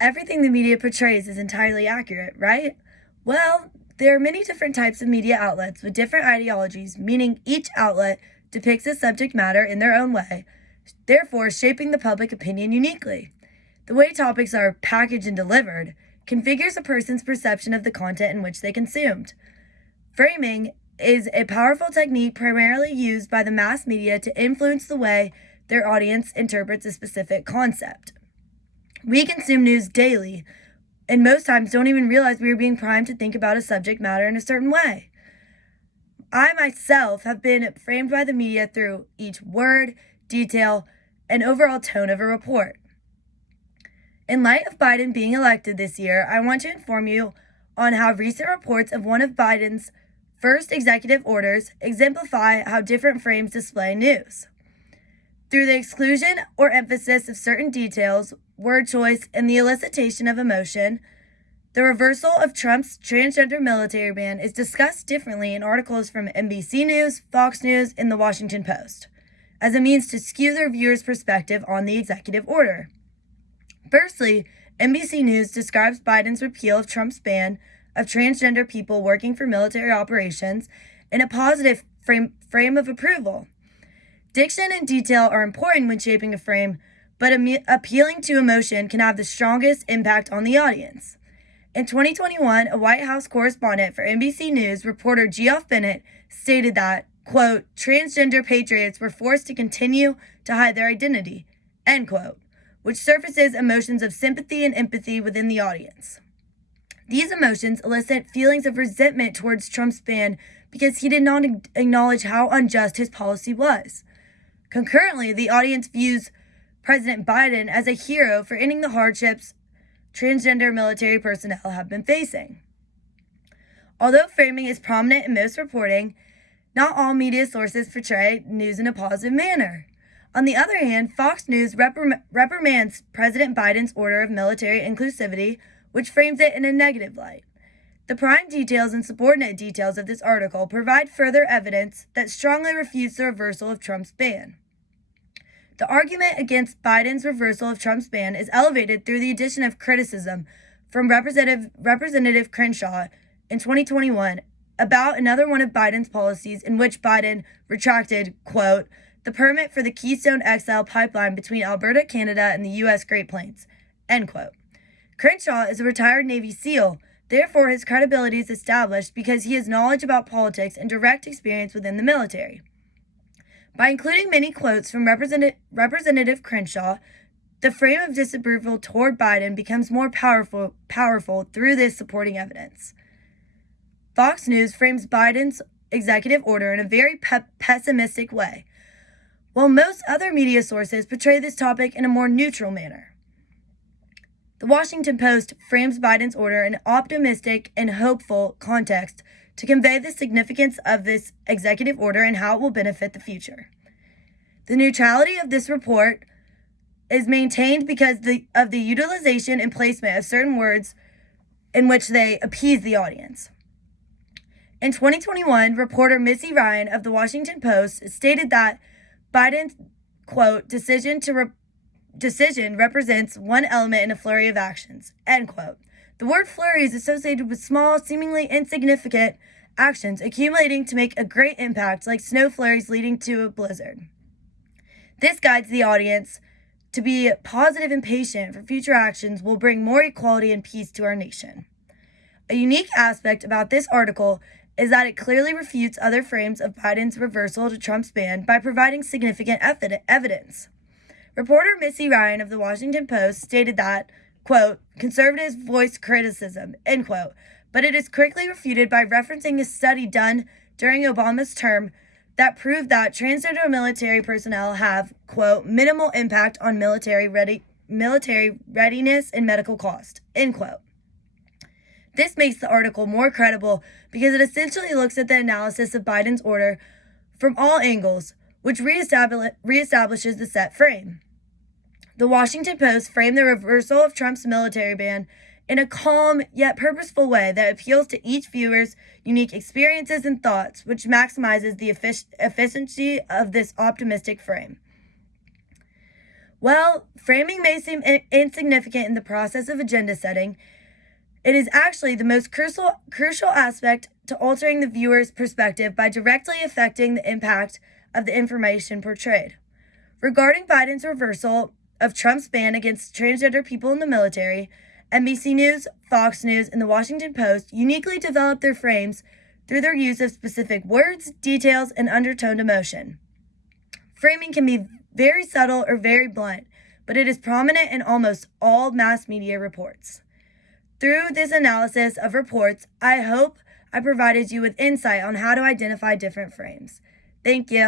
Everything the media portrays is entirely accurate, right? Well, there are many different types of media outlets with different ideologies, meaning each outlet depicts a subject matter in their own way, therefore shaping the public opinion uniquely. The way topics are packaged and delivered configures a person's perception of the content in which they consumed. Framing is a powerful technique primarily used by the mass media to influence the way their audience interprets a specific concept. We consume news daily, and most times don't even realize we are being primed to think about a subject matter in a certain way. I myself have been framed by the media through each word, detail, and overall tone of a report. In light of Biden being elected this year, I want to inform you on how recent reports of one of Biden's first executive orders exemplify how different frames display news. Through the exclusion or emphasis of certain details, word choice, and the elicitation of emotion, the reversal of Trump's transgender military ban is discussed differently in articles from NBC News, Fox News, and The Washington Post, as a means to skew their viewers' perspective on the executive order. Firstly, NBC News describes Biden's repeal of Trump's ban of transgender people working for military operations in a positive frame of approval. Diction and detail are important when shaping a frame, but appealing to emotion can have the strongest impact on the audience. In 2021, a White House correspondent for NBC News, reporter Geoff Bennett, stated that, quote, transgender patriots were forced to continue to hide their identity, end quote, which surfaces emotions of sympathy and empathy within the audience. These emotions elicit feelings of resentment towards Trump's ban because he did not acknowledge how unjust his policy was. Concurrently, the audience views President Biden as a hero for ending the hardships transgender military personnel have been facing. Although framing is prominent in most reporting, not all media sources portray news in a positive manner. On the other hand, Fox News reprimands President Biden's order of military inclusivity, which frames it in a negative light. The prime details and subordinate details of this article provide further evidence that strongly refutes the reversal of Trump's ban. The argument against Biden's reversal of Trump's ban is elevated through the addition of criticism from Representative Crenshaw in 2021 about another one of Biden's policies in which Biden retracted, quote, the permit for the Keystone XL pipeline between Alberta, Canada, and the U.S. Great Plains, end quote. Crenshaw is a retired Navy SEAL, therefore his credibility is established because he has knowledge about politics and direct experience within the military. By including many quotes from Representative Crenshaw, the frame of disapproval toward Biden becomes more powerful through this supporting evidence. Fox News frames Biden's executive order in a very pessimistic way, while most other media sources portray this topic in a more neutral manner. The Washington Post frames Biden's order in an optimistic and hopeful context to convey the significance of this executive order and how it will benefit the future. The neutrality of this report is maintained because of the utilization and placement of certain words in which they appease the audience. In 2021, reporter Missy Ryan of The Washington Post stated that Biden's, quote, decision represents one element in a flurry of actions, end quote. The word flurry is associated with small, seemingly insignificant actions accumulating to make a great impact, like snow flurries leading to a blizzard. This guides the audience to be positive and patient for future actions will bring more equality and peace to our nation. A unique aspect about this article is that it clearly refutes other frames of Biden's reversal to Trump's ban by providing significant evidence. Reporter Missy Ryan of The Washington Post stated that, quote, conservatives voice criticism, end quote, but it is quickly refuted by referencing a study done during Obama's term that proved that transgender military personnel have, quote, minimal impact on military readiness and medical cost, end quote. This makes the article more credible because it essentially looks at the analysis of Biden's order from all angles, which reestablishes the set frame. The Washington Post framed the reversal of Trump's military ban in a calm yet purposeful way that appeals to each viewer's unique experiences and thoughts, which maximizes the efficiency of this optimistic frame. Well, framing may seem insignificant in the process of agenda setting. It is actually the most crucial aspect to altering the viewer's perspective by directly affecting the impact of the information portrayed. Regarding Biden's reversal of Trump's ban against transgender people in the military, NBC News, Fox News, and the Washington Post uniquely developed their frames through their use of specific words, details, and undertoned emotion. Framing can be very subtle or very blunt, but it is prominent in almost all mass media reports. Through this analysis of reports, I hope I provided you with insight on how to identify different frames. Thank you.